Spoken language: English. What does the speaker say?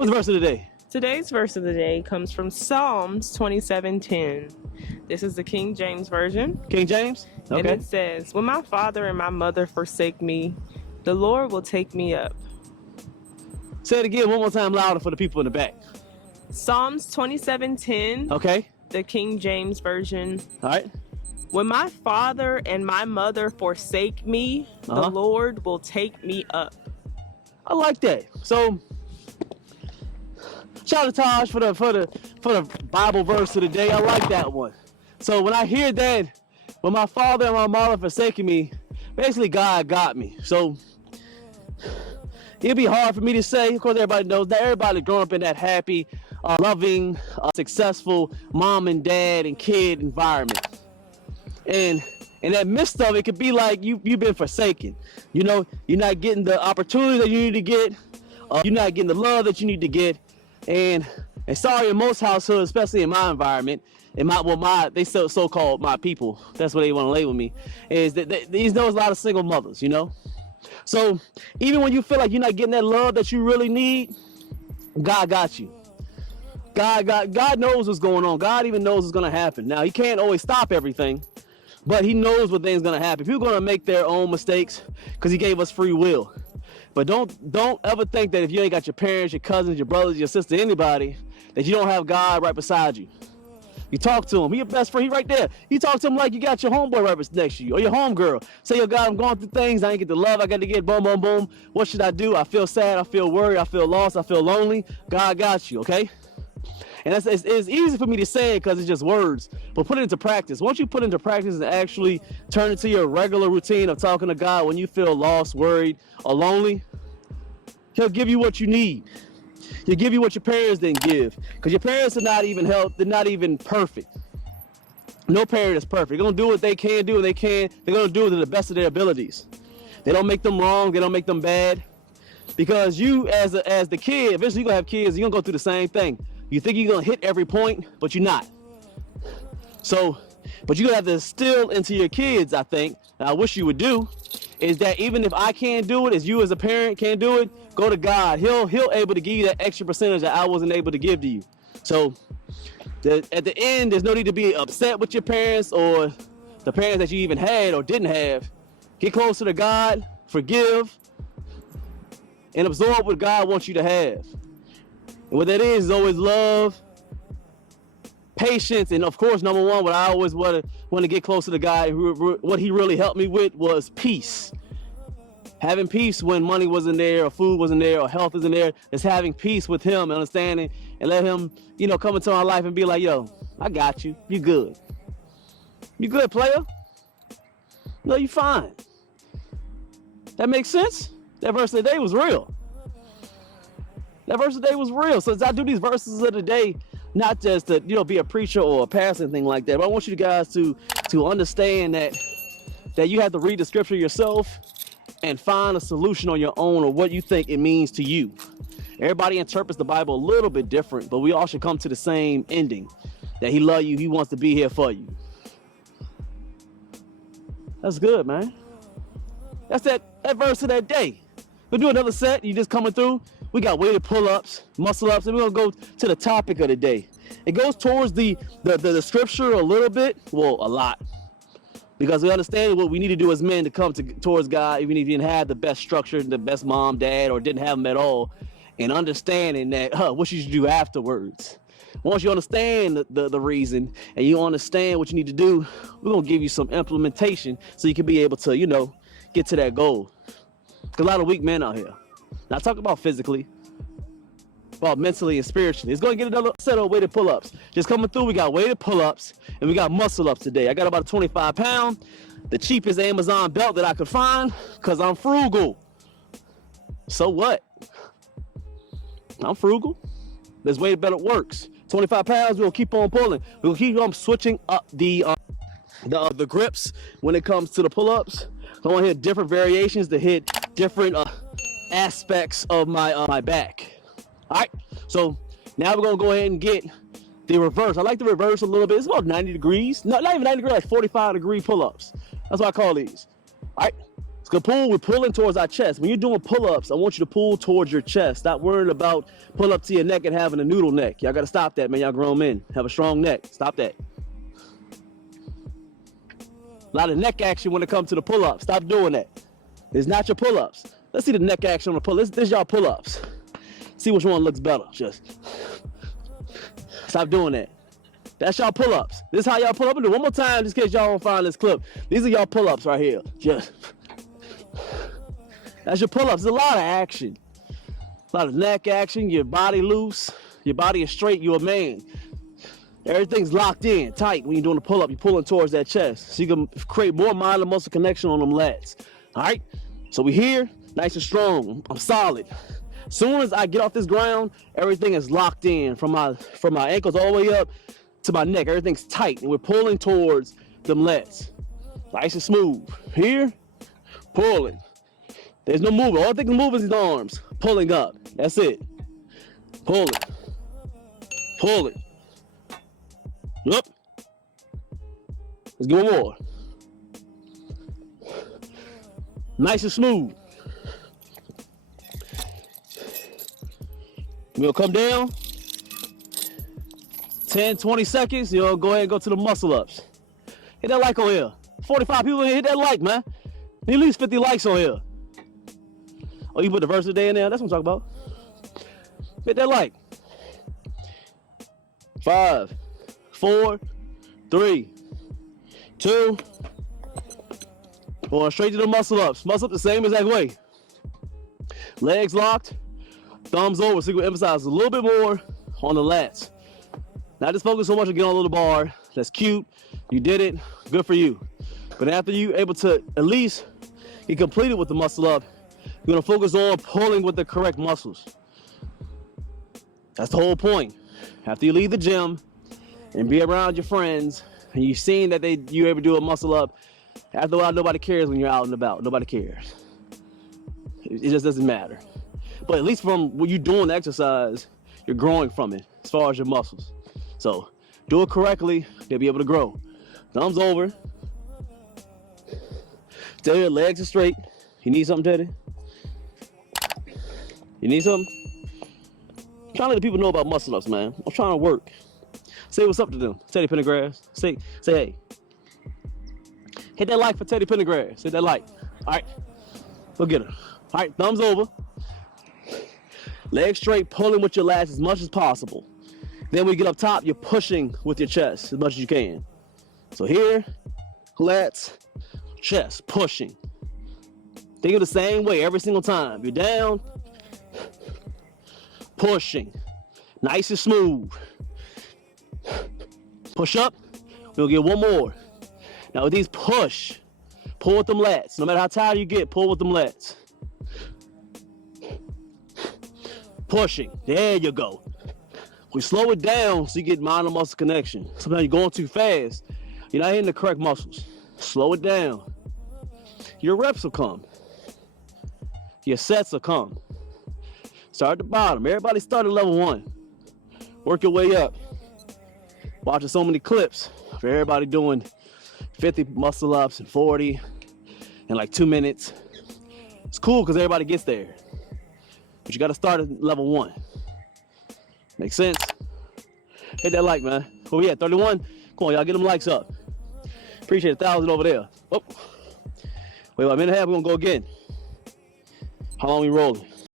What's the verse of the day? Today's verse of the day comes from Psalms 27:10. This is the King James Version. King James? Okay. And it says, "When my father and my mother forsake me, the Lord will take me up." Say it again one more time louder for the people in the back. Psalms 27:10. Okay. The King James Version. All right. "When my father and my mother forsake me, the Lord will take me up." I like that. So shout out to Taj for the Bible verse of the day. I like that one. So when I hear that, when my father and my mother forsaken me, basically God got me. So it'd be hard for me to say. Of course, everybody knows that everybody growing up in that happy, loving, successful mom and dad and kid environment. And in that midst of it could be like you've been forsaken. You know, you're not getting the opportunity that you need to get. You're not getting the love that you need to get. And sorry, in most households, especially in my environment, they so-called my people, that's what they want to label me, is that these knows a lot of single mothers, you know? So even when you feel like you're not getting that love that you really need, God got you. God knows what's going on. God even knows what's going to happen. Now, he can't always stop everything, but he knows what things going to happen. People are going to make their own mistakes because he gave us free will. But don't ever think that if you ain't got your parents, your cousins, your brothers, your sister, anybody, that you don't have God right beside you. You talk to him. He your best friend. He right there. You talk to him like you got your homeboy right next to you or your homegirl. Say, yo, God, I'm going through things. I ain't get the love I got to get. Boom, boom, boom. What should I do? I feel sad. I feel worried. I feel lost. I feel lonely. God got you, okay? And it's easy for me to say it because it's just words, but put it into practice. Once you put it into practice and actually turn it to your regular routine of talking to God when you feel lost, worried, or lonely, he'll give you what you need. He'll give you what your parents didn't give, because your parents are not even they're not even perfect. No parent is perfect. They're going to do what they can do, and they're going to do it to the best of their abilities. They don't make them wrong. They don't make them bad, because you as the kid, eventually you're going to have kids, you're going to go through the same thing. You think you're going to hit every point, but you're not. So, but you're going to have to instill into your kids, I think, and I wish you would do, is that even if I can't do it, as you as a parent can't do it, go to God. He'll able to give you that extra percentage that I wasn't able to give to you. So at the end, there's no need to be upset with your parents or the parents that you even had or didn't have. Get closer to God, forgive, and absorb what God wants you to have. And what that is always love, patience, and of course, number one, what I always want to get closer to God, what he really helped me with was peace. Having peace when money wasn't there, or food wasn't there, or health isn't there, is having peace with him and understanding, and let him, come into my life and be like, yo, I got you. You good. You good, player? No, you fine. That makes sense? That verse of the day was real. That verse of the day was real. So as I do these verses of the day, not just to, be a preacher or a pastor and thing like that, but I want you guys to understand that you have to read the scripture yourself and find a solution on your own or what you think it means to you. Everybody interprets the Bible a little bit different, but we all should come to the same ending, that he loves you, he wants to be here for you. That's good, man. That's that verse of that day. We'll do another set. You just coming through. We got weighted pull-ups, muscle-ups, and we're going to go to the topic of the day. It goes towards the scripture a little bit, well, a lot, because we understand what we need to do as men to come towards God, even if you didn't have the best structure, the best mom, dad, or didn't have them at all, and understanding that what you should do afterwards. Once you understand the reason and you understand what you need to do, we're going to give you some implementation so you can be able to, get to that goal. Because a lot of weak men out here. Not talking about physically, about mentally and spiritually. It's going to get another set of weighted pull-ups. Just coming through, we got weighted pull-ups and we got muscle-ups today. I got about a 25-pound, the cheapest Amazon belt that I could find because I'm frugal. So what? I'm frugal. This weighted belt works. 25 pounds, we'll keep on pulling. We'll keep on switching up the grips when it comes to the pull-ups. I want to hit different variations to hit different aspects of my back. All right, so now we're gonna go ahead and get the reverse. I like the reverse a little bit. It's about 90 degrees. No, not even 90 degrees, like 45-degree pull-ups. That's what I call these. All right, Because we're pulling towards our chest. When you're doing pull-ups, I want you to pull towards your chest. Stop worrying about pull up to your neck and having a noodle neck. Y'all got to stop that, man. Y'all grown men. Have a strong neck. Stop that. A lot of neck action when it comes to the pull-ups. Stop doing that. It's not your pull-ups. Let's see the neck action on the pull-ups. This is y'all pull-ups. See which one looks better. Just stop doing that. That's y'all pull-ups. This is how y'all pull up. And do one more time, just in case y'all don't find this clip. These are y'all pull-ups right here. Just. That's your pull-ups. There's a lot of action. A lot of neck action. Your body loose. Your body is straight. You're a man. Everything's locked in, tight. When you're doing a pull-up, you're pulling towards that chest. So you can create more mind and muscle connection on them lats. All right? So we here, nice and strong. I'm solid. As soon as I get off this ground, everything is locked in from my ankles all the way up to my neck. Everything's tight, and we're pulling towards them lats. Nice and smooth. Here, pulling. There's no movement. All I think the move is his arms. Pulling up. That's it. Pull it. Pull it. Up. Let's get one more. Nice and smooth. We'll come down. 10, 20 seconds. You'll go ahead and go to the muscle ups. Hit that like on here. 45 people in here. Hit that like, man. Need at least 50 likes on here. Oh, you put the verse of the day in there? That's what I'm talking about. Hit that like. 5, 4, 3, 2. Going straight to the muscle ups. Muscle up the same exact way. Legs locked. Thumbs over. So you can emphasize a little bit more on the lats. Not just focus so much on getting on a little bar. That's cute. You did it. Good for you. But after you able to at least get completed with the muscle up, you're going to focus on pulling with the correct muscles. That's the whole point. After you leave the gym and be around your friends and you've seen that you ever do a muscle up, after a while, nobody cares when you're out and about. Nobody cares. It just doesn't matter. But at least from when you're doing the exercise, you're growing from it as far as your muscles. So do it correctly, they'll be able to grow. Thumbs over. Tell your legs are straight. You need something, Teddy? You need something? I'm trying to let the people know about muscle ups, man. I'm trying to work. Say what's up to them. Teddy Pendergrass. Say hey. Hit that like for Teddy Pendergrass. Hit that like. All right. Go get her. All right, thumbs over. Legs straight, pulling with your lats as much as possible. Then when you get up top, you're pushing with your chest as much as you can. So here, lats, chest, pushing. Think of the same way every single time. You're down, pushing. Nice and smooth. Push up. We'll get one more. Now with these pull with them lats. No matter how tired you get, pull with them lats. Pushing. There you go. We slow it down so you get mind and muscle connection. Sometimes you're going too fast. You're not hitting the correct muscles. Slow it down. Your reps will come. Your sets will come. Start at the bottom. Everybody start at level 1. Work your way up. Watching so many clips of everybody doing 50 muscle ups and 40 in like 2 minutes. It's cool because everybody gets there. But you got to start at level 1. Make sense? Hit that like, man. Where we at? 31? Come on, y'all. Get them likes up. Appreciate 1,000 over there. Oh. Wait, a minute and a half. We're going to go again. How long we rolling?